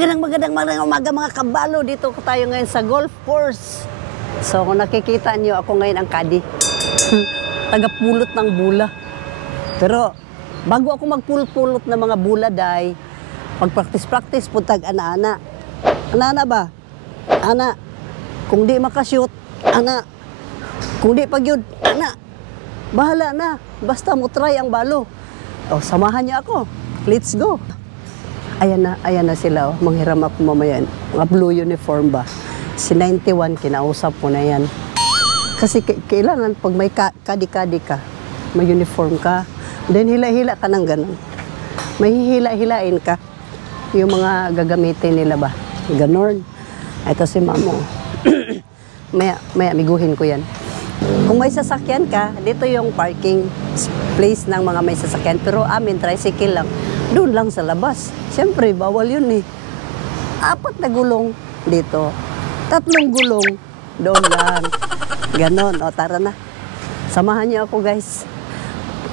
Magandang umaga mga kabalo. Dito ko tayo ngayon sa golf course. So kung nakikita nyo, ako ngayon ang kadi. Tagapulot ng bula. Pero bago ako magpulot ng mga bula, day, pag-practice puntag ana-ana. Ana-ana ba? Ana. Kung di makashoot, ana. Kung di pagyud, ana. Bahala na. Basta mo try ang balo. O, samahan niyo ako. Let's go. Ayan na sila, oh. Manghiram ako mamaya. Mga blue uniform ba? Si 91, kinausap ko na yan. Kasi kailangan pag may kadi-kadi ka, may uniform ka, then hila-hila ka ng ganun. May hila-hilain ka. Yung mga gagamitin nila ba? Ganon. Ito si Mamo. maya miguhin ko yan. Kung may sasakyan ka, dito yung parking place ng mga may sasakyan. Pero amin, tricycle lang. Doon lang sa labas. Siyempre, bawal yun eh. 4 na gulong dito. 3 gulong doon lang. Ganon. O, tara na. Samahan niyo ako, guys.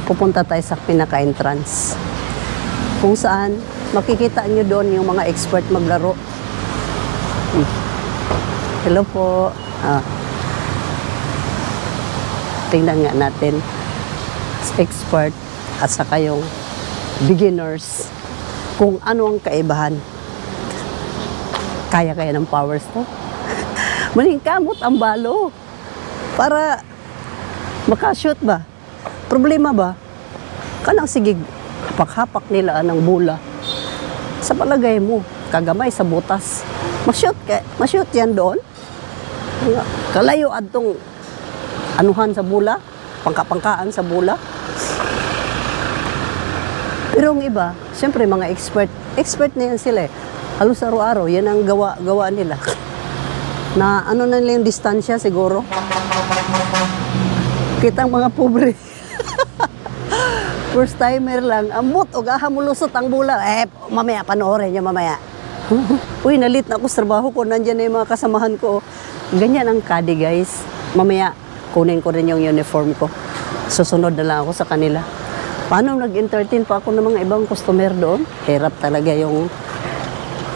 Pupunta tayo sa pinaka-entrance. Kung saan, makikita niyo doon yung mga expert maglaro. Hello po. Tingnan nga natin. Expert at saka yung beginners, kung ano ang kaibahan. Kaya ng powers to. Maningkamot ang balo para makashoot ba? Problema ba? Kanang sigig hapak-hapak nila ng bula. Sa palagay mo, kagamay sa butas. Mashoot yan doon. Kalayo adtong anuhan sa bula, pangkapangkaan sa bula. Pero ang iba, siyempre mga expert na yan sila eh. Halos araw-araw, yan ang gawa nila. Na ano na nila yung distansya siguro. Kitang mga pobre. First timer lang, amot o gahamulusot ang bula. Mamaya, panoorin niya mamaya. Uy, nalit na ako sa trabaho ko, nandyan na yung mga kasamahan ko. Ganyan ang kadi, guys. Mamaya, kunin ko rin yung uniform ko. Susunod na lang ako sa kanila. Paano nag-entertain pa ako ng mga ibang customer doon? Hirap talaga yung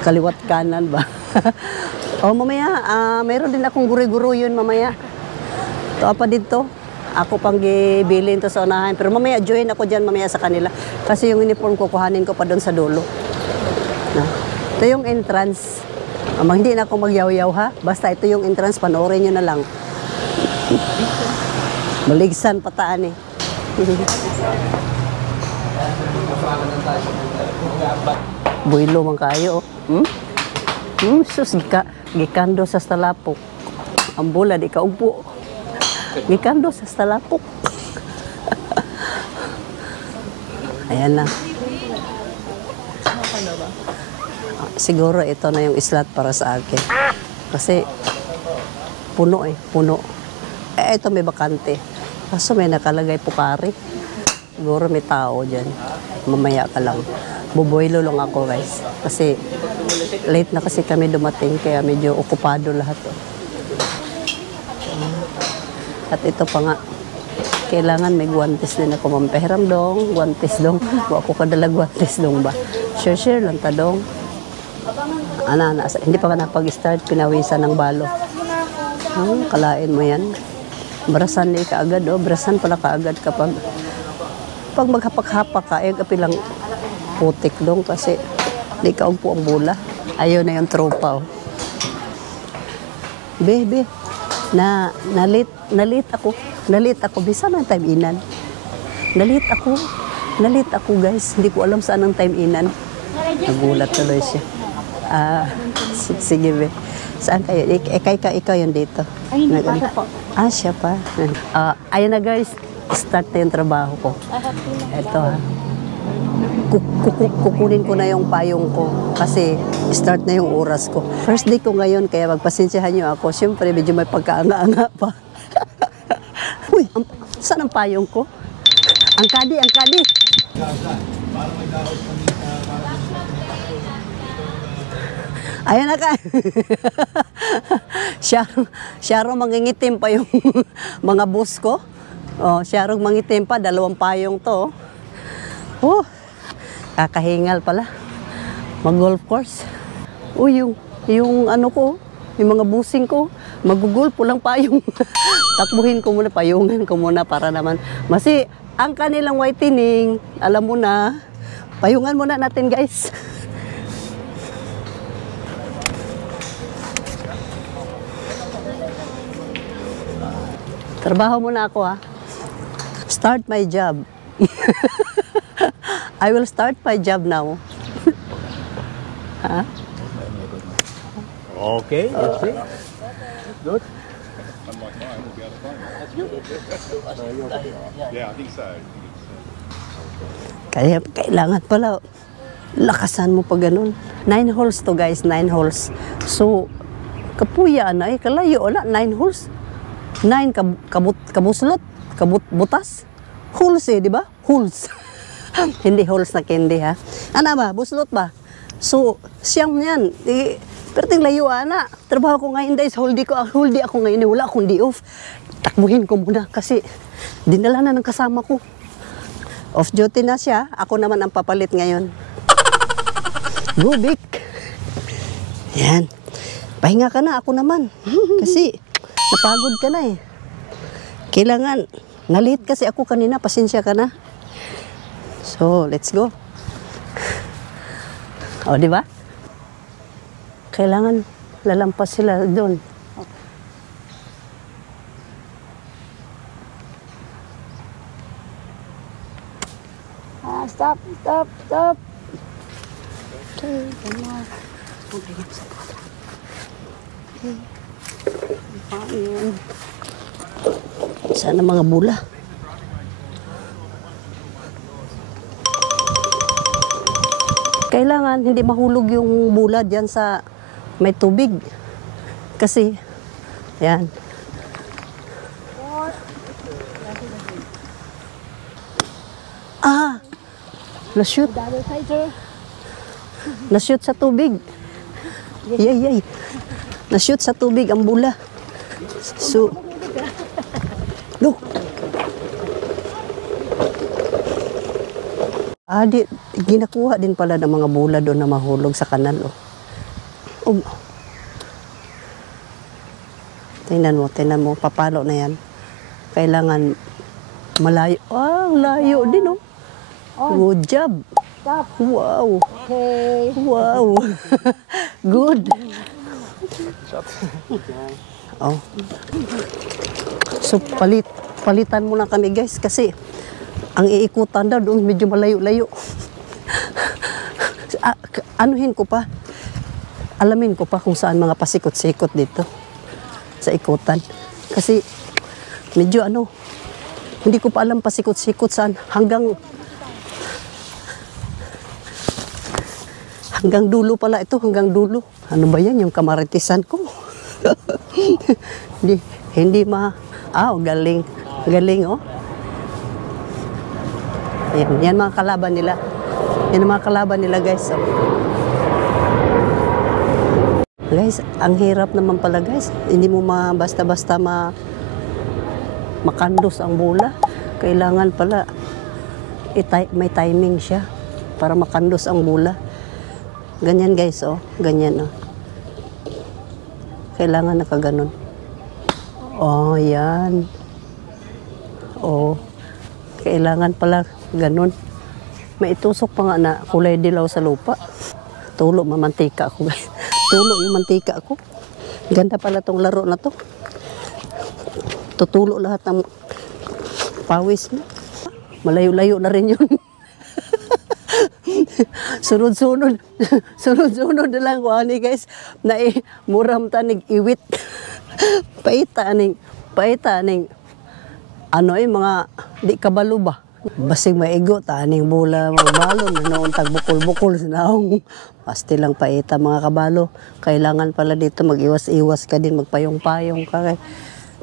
kaliwat kanan ba? O mamaya, mayroon din akong guri-guro yun mamaya. Ito pa dito. Ako pang gibilin to sa unahan. Pero mamaya, join ako dyan mamaya sa kanila. Kasi yung uniform ko, kuhanin ko pa doon sa dulo. Ito yung entrance. Hindi na ako magyaw-yaw ha. Basta ito yung entrance, panoorin nyo na lang. Maligsan pataan eh. Builo man kayo. Sus, gikando sa stalapok. Ang bola, di ka upo. Gikando sa stalapok. Ayan na. Siguro ito na yung slot para sa akin. Kasi puno eh, puno. Ito may bakante. Kaso may nakalagay pukari. Siguro may tao dyan. Mamaya ka lang. Bubuelo lang ako, guys. Kasi late na kasi kami dumating, kaya medyo okupado lahat. At ito pa nga, kailangan may guwantes din ako. Mampahiram dong, guwantes dong. Ako kadala guwantes dong ba? Share lang ta dong. Hindi pa ka napag-start, pinawisan ng balo. Kalain mo yan. Brasan na kaagad, brasan pala kaagad kapag maghapak-hapak ka, kapilang putik dong kasi di ka po ang bula. Ayaw na yung tropa. Bebe, nalit ako. Bisa na time inan. Nalit ako guys. Hindi ko alam saan ang time inan. Nagulat tuloy siya. Sige be. Saan kayo? Ikaw yun dito. Ay, hindi pa po. Siya pa. Ayun na guys, start na yung trabaho ko. Ito ha. Kukunin ko na yung payong ko kasi start na yung oras ko. First day ko ngayon, kaya magpasensyahan niyo ako. Siyempre, medyo may pagkaanga-anga pa. Uy, saan ang payong ko? Ang kadi! Ayan na ka. Siya rin mangingitim pa yung mga bus ko. Siya rin mangitim pa, 2 payong to. Kakahingal pala. Mag-golf course. O yung ano ko, yung mga busing ko, magugulpo lang pa yung takbuhin ko muna, payungan ko muna para naman. Kasi ang kanilang whitening, alam mo na, payungan muna natin guys. Trabaho muna ako ha. Start my job. I will start my job now. Ha? Okay, that's it. Good. Yeah, I think so. Kaya kailangan pala lakasan mo pa ganun. 9 holes to guys, 9 holes. So, kapuya na eh, kalayo wala, 9 holes. 9 kabuslot, butas. Holes eh, di ba? Holes. Hindi holes na candy ha. Ano ba? Buslot ba? So, siyam yan. Pero ting layo ana. Trabaho ko ngayon guys, huldi ako ngayon. Wala akong day off. Takbuhin ko muna kasi dinala na ng kasama ko. Off duty na siya. Ako naman ang papalit ngayon. Go Vic. Yan. Pahinga ka na, ako naman. Kasi napagod ka na eh. Kailangan, na-late kasi ako kanina, pasensya ka na. So, let's go. O, di ba? Kailangan lalampas sila doon. Stop. Okay, come on. Ayan. Sana mga bula. Kailangan hindi mahulog yung bula diyan sa may tubig. Kasi, yan. Na-shoot. Na-shoot sa tubig. Yay. Na-shoot sa tubig ang bula. So, look. Ginakuha din pala ng mga bula doon na mahulog sa kanal. Tingnan mo, papalo na yan. Kailangan malayo. Layo din, oh. Good job. Stop. Wow. Okay. Wow. Good. Oh. So, palitan muna kami guys kasi ang iikutan daw doon medyo malayo-layo. Anuhin ko pa. Alamin ko pa kung saan mga pasikot-sikot dito sa ikutan. Kasi medyo hindi ko pa alam pasikot-sikot saan hanggang dulo pala ito, hanggang dulo. Ano ba yan? Yung kamaritisan ko. hindi galing. Galing, oh. Yan mga kalaban nila. Yan ang mga kalaban nila, guys. Oh. Guys, ang hirap naman pala, guys. Hindi mo basta-basta makandos ang bola. Kailangan pala may timing siya para makandos ang bola. Ganyan guys, oh. Ganyan, oh. Kailangan nakaganon. Oh, yan. Oh. Kailangan pala ganon. May itusok pa nga na kulay dilaw sa lupa. Tulo, mamantika ako guys. Tulo yung mantika ako. Ganda pala tong laro na to. Tutulo lahat ng pawis mo. Malayo-layo na rin yun. Sunod-sunod na lang ko ani guys na muram tanig iwit. paita aning mga di kabalo ba basig maigo taning bola mga balon noon tag bukol-bukol sinahong pasti lang paita mga kabalo. Kailangan pala dito mag-iwas-iwas ka din, magpayong-payong ka kay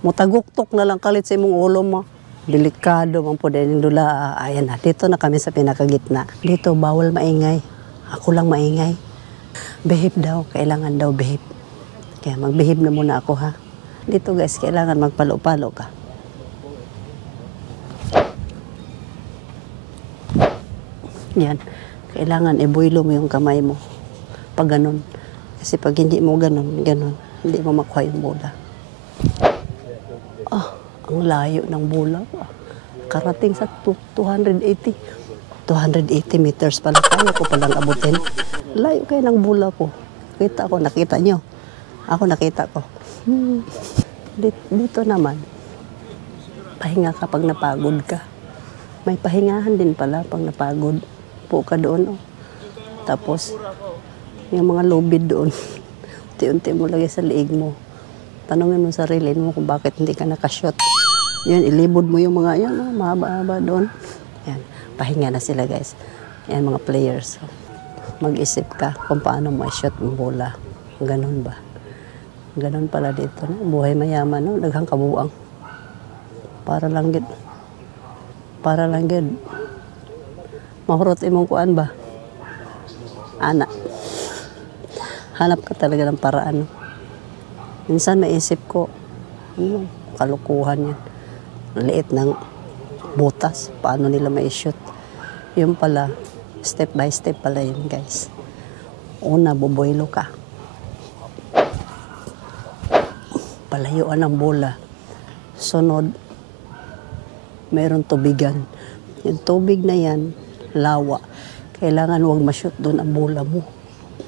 mutaguktok na lang kalit sa imong ulo mo. Delikado man po din dula. Ayan na, dito na kami sa pinakagitna. Dito bawal maingay. Ako lang maingay. Behave daw, kailangan daw behave. Kaya mag-behave na muna ako ha. Dito guys, kailangan magpalo-palo ka. Yan, kailangan ibuilo mo yung kamay mo. Pag ganun. Kasi pag hindi mo ganun, hindi mo makuha yung bola. Ang layo ng bola. Karating sa 280. 280 meters pala. Kaya ko palang abutin. Layo kayo ng bola ko. Nakita nyo. Ako nakita ko. Dito naman, pahinga ka pag napagod ka. May pahingahan din pala pag napagod. Po ka doon. Tapos, yung mga lubid doon, unti-unti mo lagay sa liig mo. Tanungin mo sarili mo kung bakit hindi ka nakashot. Yan, ilibod mo yung mga yan, mahaba-haba doon. Yan, pahinga na sila guys. Yan, mga players. Mag-isip ka kung paano mo i-shot yung bola. Ganon ba? Ganon pala dito. No? Buhay mayaman, no? Daghang kabuang. Para lang gid. Mahurot imong kuan ba? Ana. Hanap ka talaga ng paraan. No? Minsan maisip ko, kalukuhan yan. Liit ng butas. Paano nila ma-shoot? Yung pala, step by step pala yun, guys. Una, buboylo ka. Palayuan ng bola. Sunod, mayroon tubigan. Yung tubig na yan, lawa. Kailangan huwag ma-shoot doon ang bola mo.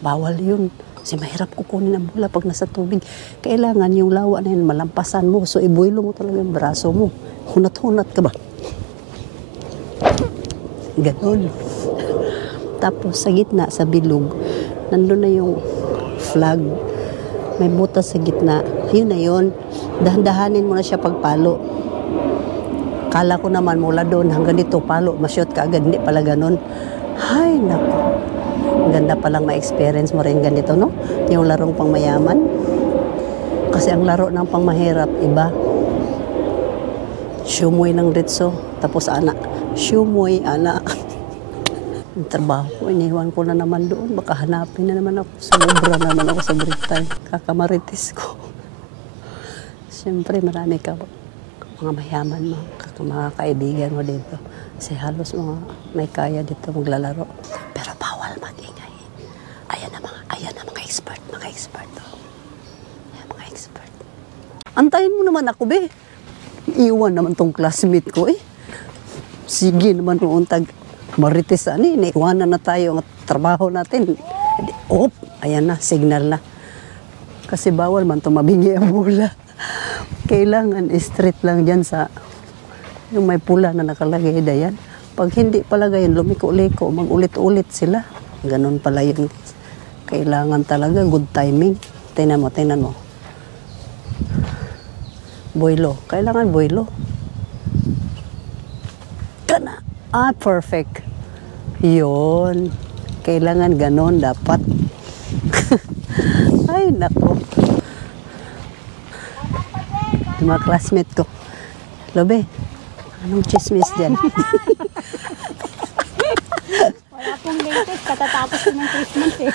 Bawal yun. Kasi mahirap kukunin ang bola pag nasa tubig. Kailangan yung lawa na yun, malampasan mo. So, iboylo mo talaga yung braso mo. Hunat-hunat ka ba? Ganon. Tapos, sa gitna, sa bilog, nandun na yung flag. May butas sa gitna. Yun na yun. Dahan-dahanin mo na siya pagpalo. Kala ko naman mula doon hanggang dito, palo, ma-shoot ka agad. Hindi pala ganon. Hay, naku. Ganda palang ma-experience mo rin ganito, no? Yung larong pangmayaman. Kasi ang laro ng pangmahirap, iba. Shumoy ng ritso, tapos anak. Shumoy, anak. Ang trabaho ko, iniwan ko na naman doon. Baka hanapin na naman ako. Sumobra naman ako sa break time. Kakamaritis ko. Siyempre, marami ka mga mayaman mo, mga kaibigan mo dito. Kasi halos may kaya dito maglalaro. Pero bawal mag-ingay. Ayan na mga expert. Oh. Ayan, mga expert. Antayin mo naman ako, be. Iwan naman tong classmate ko, eh. Sige naman noon marites iwanan na tayo ang trabaho natin. Ayan na, signal na. Kasi bawal man tumabingi ang bola. Kailangan straight lang dyan sa yung may pula na nakalagay dayan. Pag hindi palagay yun, lumiko-liko, mag-ulit-ulit sila. Ganon pala yun. Kailangan talaga good timing. Tingnan mo. Boylo. Kailangan boylo. Kana. Perfect. Yun. Kailangan ganon dapat. Ay, nako. Yung mga classmate ko. Lobe, anong chismis dyan? Wala pong latest, katatapos ko ng Christmas eh.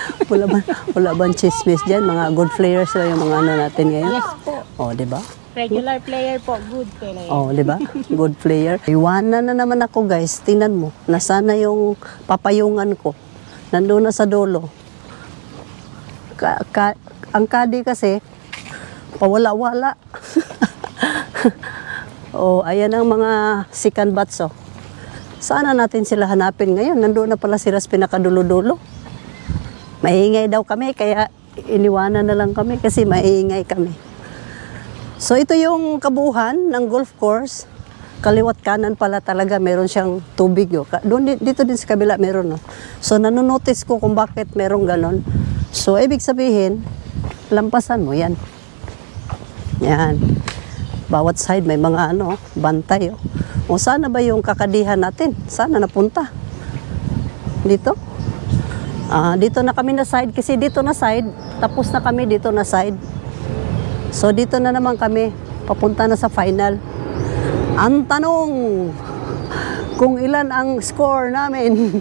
Wala bang chismis dyan? Mga good players ba yung mga natin ngayon? Yes po. Diba? Regular player po, good player. Diba? Good player. Iwanan na naman ako, guys. Tingnan mo. Nasana yung papayungan ko. Nandun na sa dulo. Ang kadi kasi, pawala-wala. Ayan ang mga second bats. Sana natin sila hanapin ngayon. Nandoon na pala sila sa pinakadulo-dulo. Maingay daw kami, kaya iniwanan na lang kami kasi maingay kami. So ito yung kabuuan ng golf course. Kaliwat kanan pala talaga meron siyang tubig. Dito din sa kabila meron. So nanonotice ko kung bakit merong ganon. So ibig sabihin, lampasan mo yan. Yan. Bawat side may mga bantay. Sana ba yung kakadihan natin? Sana napunta. Dito? Dito na kami na side kasi dito na side. Tapos na kami dito na side. So dito na naman kami. Papunta na sa final. Ang tanong, kung ilan ang score namin.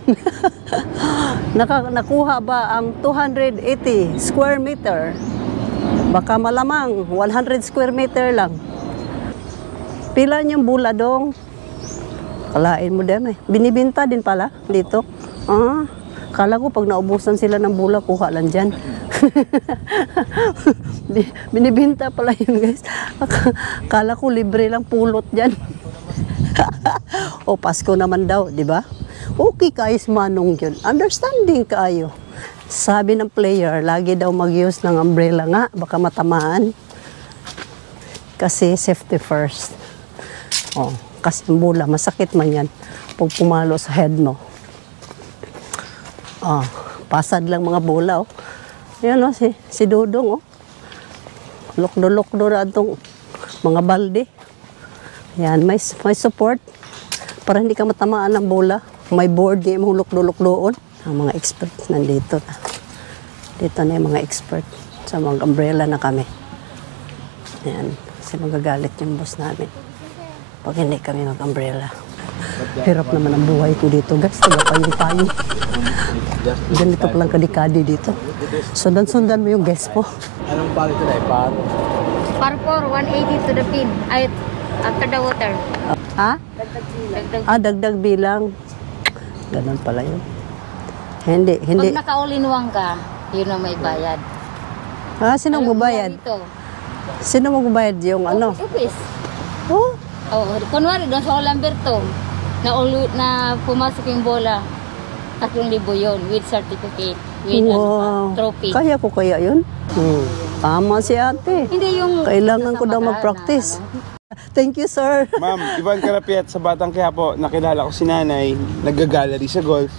Nakuha ba ang 280 square meter? Baka malamang 100 square meter lang. Pila niyong buladong? Kalain mo din eh. Binibinta din pala dito. Kala ko pag naubusan sila ng bola, kuha lang dyan. Binibinta pala yun, guys. Kala ko libre lang pulot dyan. O Pasko naman daw, di ba? Okay guys, manong yun. Understanding kaayo. Sabi ng player, lagi daw mag-use ng umbrella nga, baka matamaan. Kasi safety first. Oh, kasi ang bola, masakit man yan pag pumalo sa head mo. Oh, pasad lang mga bola, oh. Yan, oh, si Dudong, oh. Lokdo-lokdo na itong mga balde. Yan, may support para hindi ka matamaan ng bola. May board, di mo lokdo-lokdoon. Ang mga expert nandito. Dito na yung mga expert sa mga umbrella na kami. Yan, kasi magagalit yung boss namin pag hindi kami mag-umbrella. Hirap naman ang buhay ko dito, guys. Taga-payo-payo. Ganito palang kadikadi dito. Sundan-sundan mo yung guest po. Anong palo ito na? Paro? Par 180 to the pin. Ay, after the water. Ha? Dagdag. Dagdag bilang. Ganun pala yun. Hindi. Pag naka-all-in-one ka, yun ang may bayad. Sino magbabayad? Dito. Sino magbabayad yung ano? Rupees. Oh, Oo, kunwari doon sa Olamberto, na pumasok yung bola, 3,000 yun, with certificate, with wow. trophy. Kaya ko kaya yun? Tama si ate. Hindi yung... Kailangan ko daw mag-practice. Thank you, sir. Ma'am, Ivan Carapiat sa Batang Quiapo, nakilala ko si nanay, nag-gallery sa golf.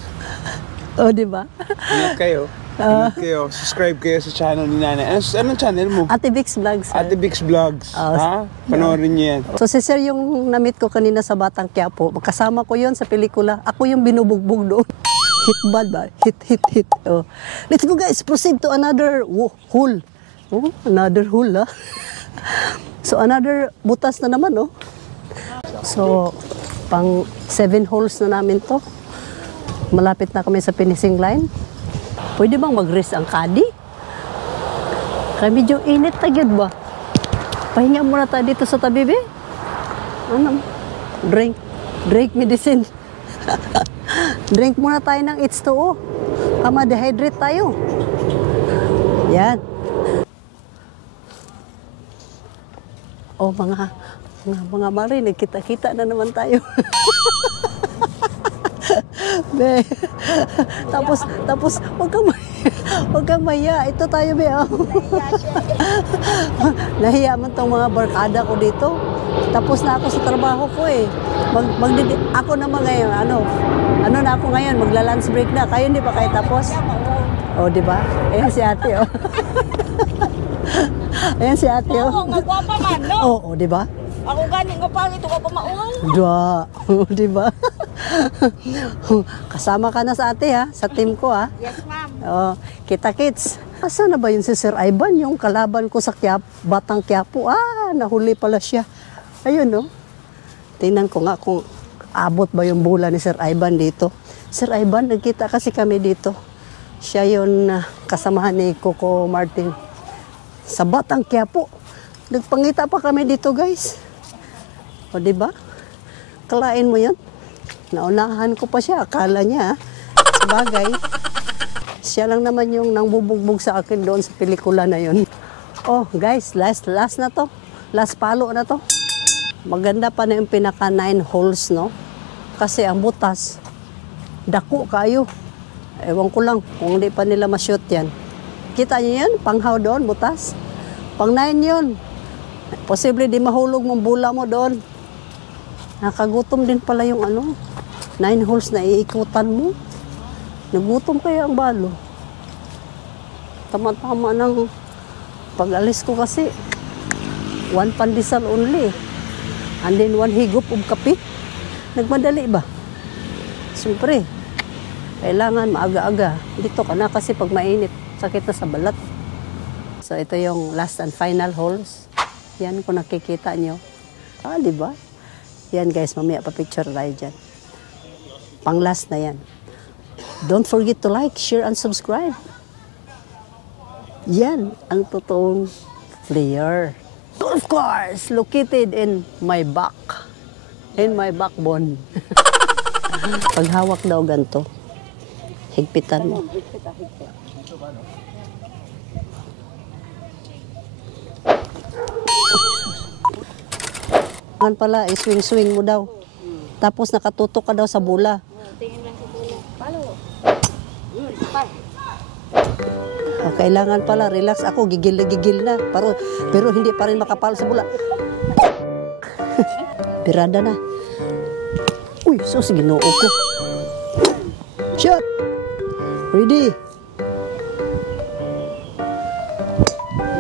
Oh, di ba? Ingat kayo. Ingat kayo. Subscribe kayo sa channel ni nanay. Anong channel mo? Ate Bix Vlogs, sir. Ate Bix Vlogs. Ha? Panoorin niyo yan. So si sir yung na-meet ko kanina sa Batang Quiapo. Kasama ko yon sa pelikula. Ako yung binubugbog doon. Hit bad ba? Hit. Oh. Let's go guys. Proceed to another hole. Oh, another hole, ha? So another butas na naman, oh. So pang 7 holes na namin to. Malapit na kami sa finishing line. Pwede bang mag-rest ang caddy? Kaya medyo init na yun ba? Pahinga muna tayo dito sa tabi, be. Ano? Drink medicine. Drink muna tayo ng H2O. Ma-dehydrate tayo. Yan. Oh, mga mari, nagkita-kita na naman tayo. Be. Tapos wag kang maya. Ito tayo, be. Oh. Nahiya man tong mga barkada ko dito. Tapos na ako sa trabaho ko eh. Ako naman ngayon, ano na ako ngayon, magla-lunch break na. Kayo hindi pa kayo tapos? Oh, di ba? Ayan si ate, oh. Ayan si ate, oh. Oo, ngagwapa man, no? Oo, di ba? Ako galing nga pangit, ito ka pa maungal. Di ba? Kasama ka na sa ate, ha? Sa team ko, ha? Yes, ma'am. Oh, kita-kits. Asa na ba yun si Sir Ivan? Yung kalaban ko sa Batang Quiapo. Nahuli pala siya. Ayun, no? Tingnan ko nga kung abot ba yung bola ni Sir Ivan dito. Sir Ivan, nagkita kasi kami dito. Siya yun kasamahan ni Coco Martin sa Batang Quiapo. Nagpangita pa kami dito, guys. O, diba? Kalain mo yan. Naunahan ko pa siya. Akala niya, sabagay, siya lang naman yung nangbubugbog sa akin doon sa pelikula na yun. Oh, guys, last na to. Last palo na to. Maganda pa na yung pinaka 9 holes, no? Kasi ang butas, dako kayo. Ewan ko lang kung hindi pa nila ma-shoot yan. Kita niyo yan? Panghaw doon, butas. Pang 9 yun. Posible di mahulog mong bula mo doon. Nakagutom din pala yung 9 holes na iikutan mo. Nagutom kaya ang balo. Tama-tama ng pag-alis ko kasi. 1 pandesal only. And then 1 higop of kape. Nagmadali ba? Siyempre, kailangan maaga-aga. Dito ka na kasi pag mainit, sakit na sa balat. So ito yung last and final holes. Yan kung nakikita nyo. Di ba? Yan guys, mamaya pa-picture tayo dyan. Pang last na yan. Don't forget to like, share, and subscribe. Yan ang totoong player. Golf course located in my back. In my backbone. Pag hawak daw ganito, Higpitan mo. Kan pala, swing-swing mo daw. Tapos nakatutok ka daw sa bola. Tingin lang sa bola. Palo. O, kailangan pala, relax ako, gigil na gigil na. Pero hindi pa rin makapalo sa bola. Pirada na. Uy, sus, ginoo ko. Shot! Ready?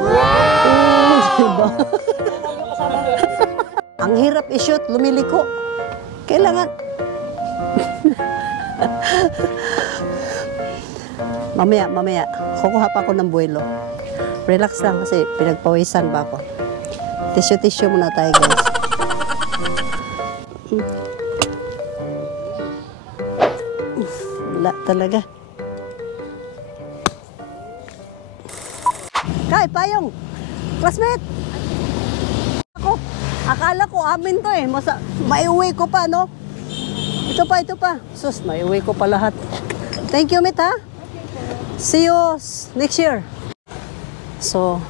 Wow! Diba? Ang hirap i-shoot, lumiliko. Kailangan. Mamaya. Kukuha pa ako ng buwelo. Relax lang kasi pinagpawisan ba ako. Tissue muna tayo, guys. Wala talaga. Kay, payong! Classmate! Ako, akala ko amin to eh. Maiuwi ko pa, no? Ito pa. Sus, maiuwi ko pa lahat. Thank you, Mit, ha? See you next year. So,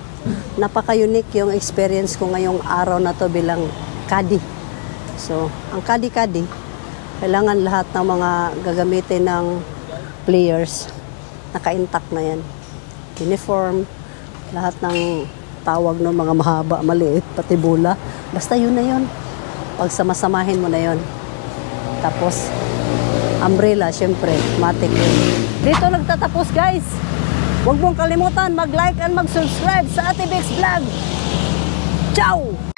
napaka-unique yung experience ko ngayong araw na to bilang caddy. So, ang caddy, kailangan lahat ng mga gagamitin ng players, naka-intact na yan. Uniform, lahat ng tawag ng mga mahaba, maliit, pati bola. Basta yun na yun. Pag samasamahin mo na yun. Tapos, umbrella, syempre, matik yun. Dito nagtatapos, guys. Huwag mong kalimutan mag-like and mag-subscribe sa Ate Bex Vlog. Ciao!